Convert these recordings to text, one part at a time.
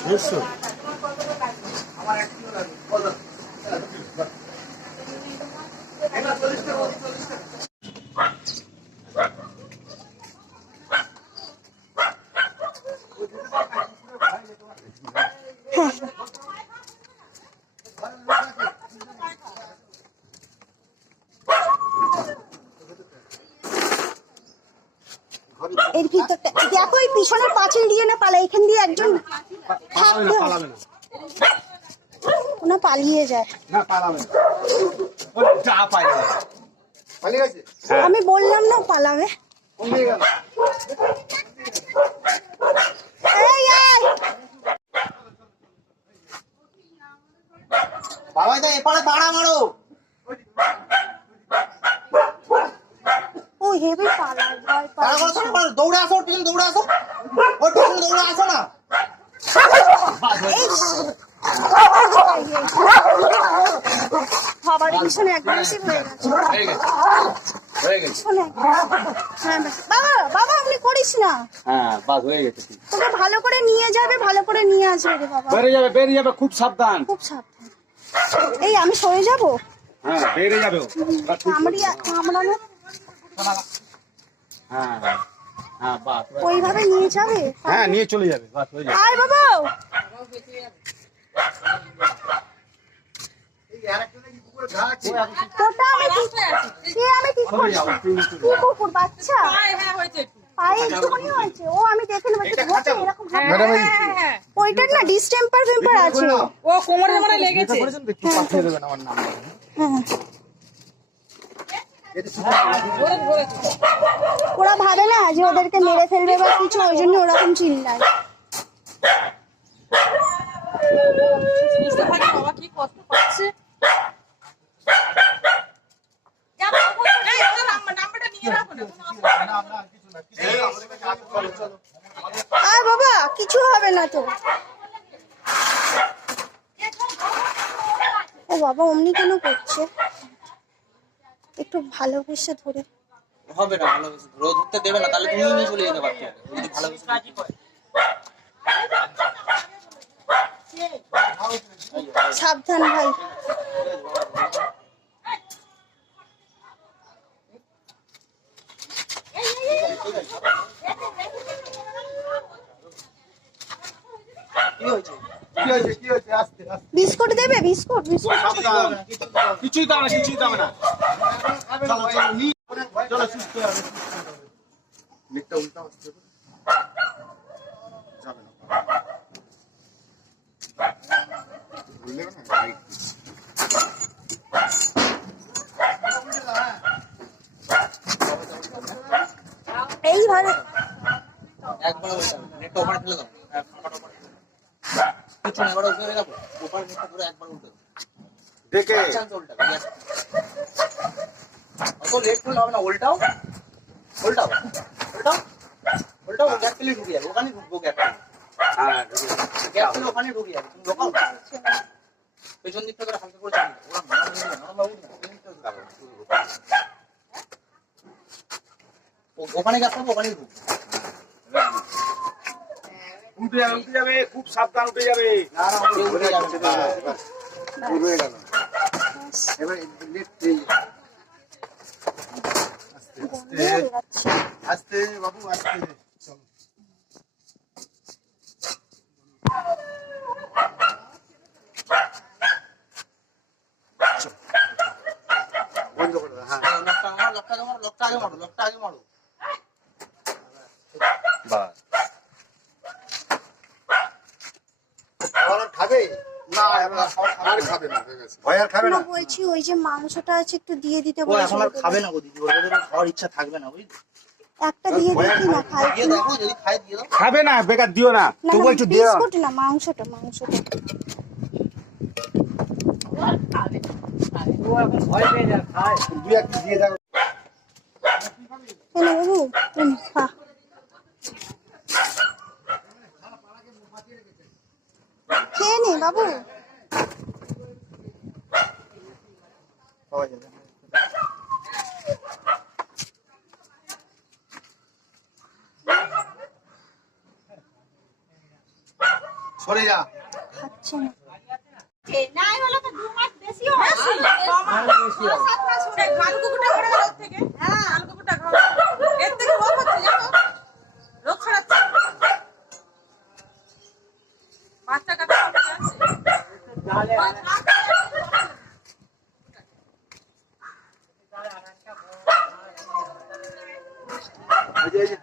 দেড়শো এর ভিতরটা দেখো এই পিছনের পাঁচিল দিয়ে না পালা? এখান দিয়ে একজন পালাবে না পালাবে না। ওনা পালিয়ে যায়। না পালাবে না। ওই যা পায় পালিয়ে গেছে? আমি বললাম না পালাবে। কোন গেল। এই এই! বাবা এপারে বাড়া মারো। ও হেভি পালায় ভয় দৌড়ে আসো পিছনে দৌড়ে আসো। ওর পিছনে দৌড়ে আসো না। বাবার হয়ে হয়ে গেছে হয়ে গেছে। হ্যাঁ বাবা বাবা আপনি করিস না। হ্যাঁ বাস হয়ে গেছে। তোকে ভালো করে নিয়ে যাবে ভালো করে নিয়ে আসবে রে বাবা। বেরিয়ে যাবে বেরিয়ে যাবে খুব সাবধান। খুব সাবধান। এই আমি সরে যাব? হ্যাঁ বেরিয়ে যাবে হ্যাঁ ওইভাবে নিয়ে যাবে? হ্যাঁ নিয়ে চলে যাবে। হয়ে আয় বাবা! এই আরেকটা নাকি পুকুরে ঘা আছে? তোটা আমি কি আমি কি করছি? কি কুকুর বাচ্চা? পায়ে একটুখানি হয়েছে। ও আমি দেখে নেব এরকম ওইটার না ডিস্টেম্পার ফেম্পার আছে। ও কোমরে মানে লেগেছে। হ্যাঁ এটা শুধু ধরে ধরেছে ওরা ভাবে না যে ওদেরকে মেরে ফেলবে বা কিছু, ওই জন্য ওরকম চিল্লায়। আর বাবা, কিছু হবে না তো ও বাবা, অমনি কেন করছে একটু ভালোবেসে ধরে। হবে না ভালোবেসে রোদ উঠতে দেবে না তাহলে তুমি নিয়ে চলে যেতে পারতে যদি ভালোবেসে সাবধান ভাই। কি হয়েছে? কি হয়েছে? কি হয়েছে আস্তে আস্তে। বিস্কুট দেবে বিস্কুট বিস্কুট। কিছুই দাও না কিছুই দাও না। চলো সুস্থ উল্টা এইভাবে একবার নেটটা ওপারে ফেলে দাও হ্যাঁ, ফাঁকাটা ওপারে ফেলে দাও। কিছু না এবার উঠে যাব ওপারে নেটটা ধরে একবার উল্টে দাও দেখে চান্স উল্টা ব্যাস। অত লেট করলে হবে না উল্টাও উল্টাও উল্টাও উল্টাও গ্যাপ পেলে ঢুকে যাবে ওখানে ঢুকবো গ্যাপ হ্যাঁ গ্যাপ পেলে ওখানে ঢুকে যাবে তুমি ঢোকাও পেছন দিকটা করে হালকা করে চালিয়ে ওরা ওখানে গ্যাপ পাবো ওখানেই ঢুকবো উঠে যাবে উঠে যাবে খুব সাবধান উঠে যাবে না না উঠে যাবে। গেল এবার লেফট এই আস্তে হয়ে। আস্তে বাবু আস্তে চলো বন্ধ করে হ্যাঁ এই লকটা আগে মারো, লকটা আগে মারো, লকটা আগে মারো। খাবার আর খাবে না এবার আর খাবে না ভয় আর খাবে না? না বলছি ওই যে মাংসটা আছে একটু দিয়ে দিতে ও এখন আর খাবে না গো দিদি, ওর খাওয়ার ইচ্ছা থাকবে না, বুঝলি? একটা দিয়ে দেখি না খাই। দিয়ে কিনা। দেখো, যদি খায় দিয়ে দাও। খাবে না বেকার দিও না। না তবু একটু দিও। বিস্কুট না মাংসটা মাংসটা। দুই একটা দিয়ে দাও। এনে বাবু তুমি খা। খেয়ে নে বাবু পাওয়া যাবে সরে যা খাচ্ছে না নাই হলো তো দু মাস বেশি, ছ সাত মাস হয়ে ঘাল কুকুরটা মরে গেল ওর থেকে। ঘাল কুকুরটা ঘা- এর থেকে রোগ হচ্ছে, জানো? রোগ ছড়াচ্ছে। বাচ্চা আছে। এই যে, এই যে।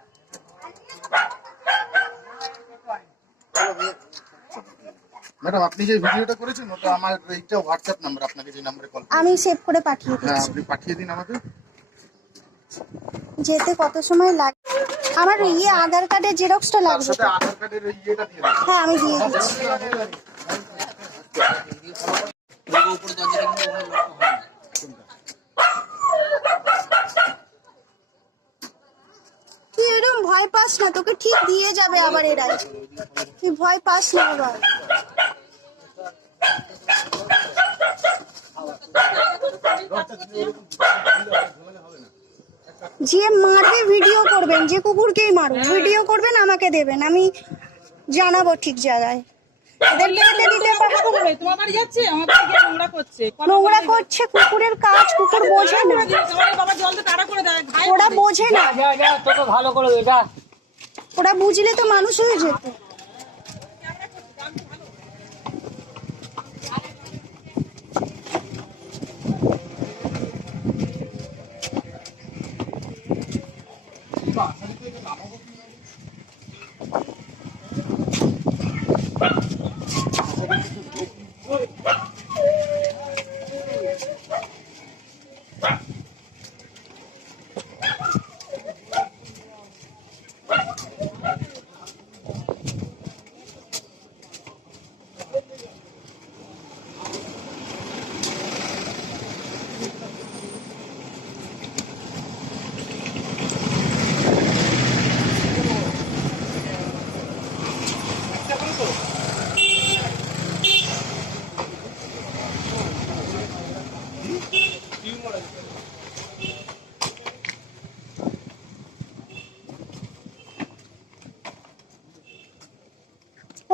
ম্যাডাম আপনি যে ভিডিওটা করেছেন ওটা আমার এইটা হোয়াটসঅ্যাপ নাম্বার আপনাকে যে নাম্বারে কল আমি সেভ করে পাঠিয়ে হ্যাঁ দিচ্ছি আপনি পাঠিয়ে দিন যেতে কত সময় লাগে আমার ইয়ে আধার কার্ডের জেরক্সটা তার লাগবে। সাথে আধার কার্ডের ওই ইয়েটা দিয়ে দেন। হ্যাঁ আমি দিয়ে দিচ্ছি। পুরো উপরে দরজাটা কিন্তু ওখানে লক হয় না। তুই এরকম ভয় পাস না তোকে ঠিক দিয়ে যাবে আবার এরাই। তুই ভয় পাস না আবার। যে মারবে ভিডিও করবেন যে কুকুরকেই মারো ভিডিও করবেন আমাকে দেবেন আমি জানাব ঠিক জায়গায়। নোংরা করছে। কুকুরের কাজ কুকুর বোঝে না। ওরা বোঝে না। ওরা বুঝলে তো মানুষ হয়ে যেত।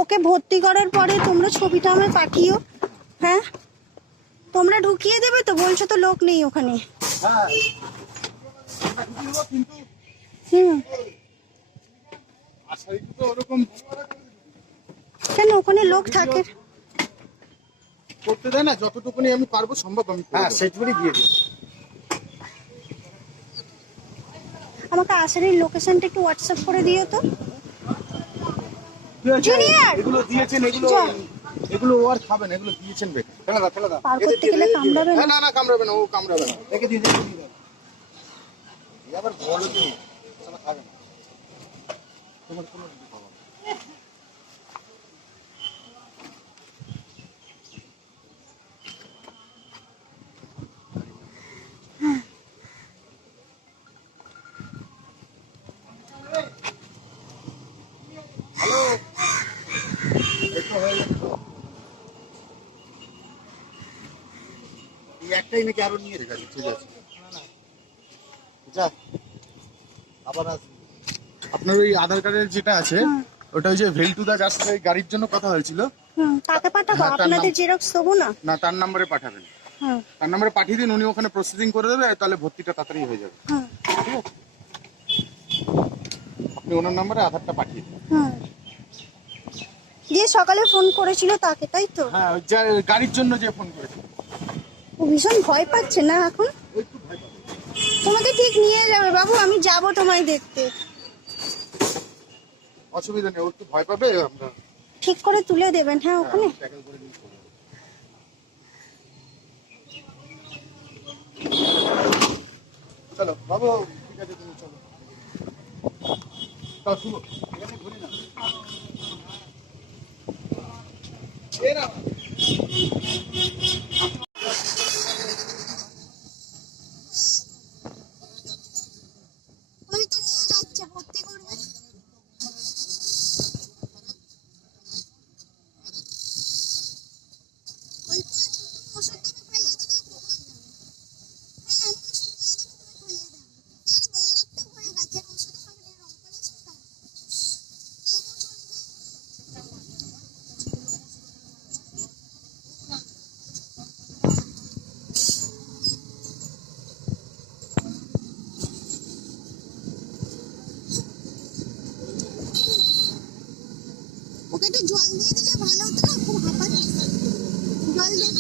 ওকে ভর্তি করার পরে তোমরা ছবিটা আমায় পাঠিও হ্যাঁ? তোমরা ঢুকিয়ে দেবে তো বলছো তো লোক নেই ওখানে। হ্যাঁ কেন ওখানে লোক থাকে? করতে দেয় না যতটুকুনি আমি পারব সম্ভব আমি হ্যাঁ দেবো। দিয়ে দিন আমাকে আসারের লোকেশনটা একটু হোয়াটসঅ্যাপ করে দিও তো? জুনিয়র! এগুলো দিয়েছেন এগুলো এগুলো ও আর খাবেন এগুলো দিয়েছেন বেটা। ফেলে দাও ফেলে দাও। পার করতে গেলে কামড়াবে না না? না কামড়াবে না ও কামড়াবে না। রেখে দিয়ে দিয়ে দিন। এ আবার বড় দিন খাবে না। তোমার কোনো কিছু খাওয়া হ্যালো একটু হয়ে গেছে তো। এই একটাই নাকি আরও নিয়ে ঠিক আছে। যা আবার আসবি। আপনার ওই আধার কার্ডের যেটা আছে ওটা ওই যে ভেলটুদা যার সাথে গাড়ির জন্য কথা হয়েছিল? তাকে পাঠাবো। হ্যাঁ, তার আপনাদের জেরক্স দেবো না? না তার নাম্বারে পাঠাবেন। হুম তার নাম্বারে পাঠিয়ে দিন উনি ওখানে প্রসেসিং করে দেবে তাহলে ভর্তিটা তাড়াতাড়ি হয়ে যাবে। হুম ঠিক আছে আপনি ওনার নাম্বারে আধারটা পাঠিয়ে দিন। হুম যে সকালে ফোন করেছিল তাকে তাই তো? হ্যাঁ ওই যা গাড়ির জন্য যে ফোন করেছে ও ভীষণ ভয় পাচ্ছে না এখন? একটু ভয় তোমাকে ঠিক নিয়ে যাবে বাবু আমি যাব তোমায় দেখতে। অসুবিধা নেই ও একটু ভয় পাবে আমরা ঠিক করে তুলে দেবেন হ্যাঁ ওখানে। করে নিয়ে চলে বাবু ঠিক আছে তুমি চলো। চল, শুভ, এখানে ঘুরি না। ওকে জল দিয়ে দিলে ভালো হতো না খুব হাঁপাচ্ছে জল দিয়ে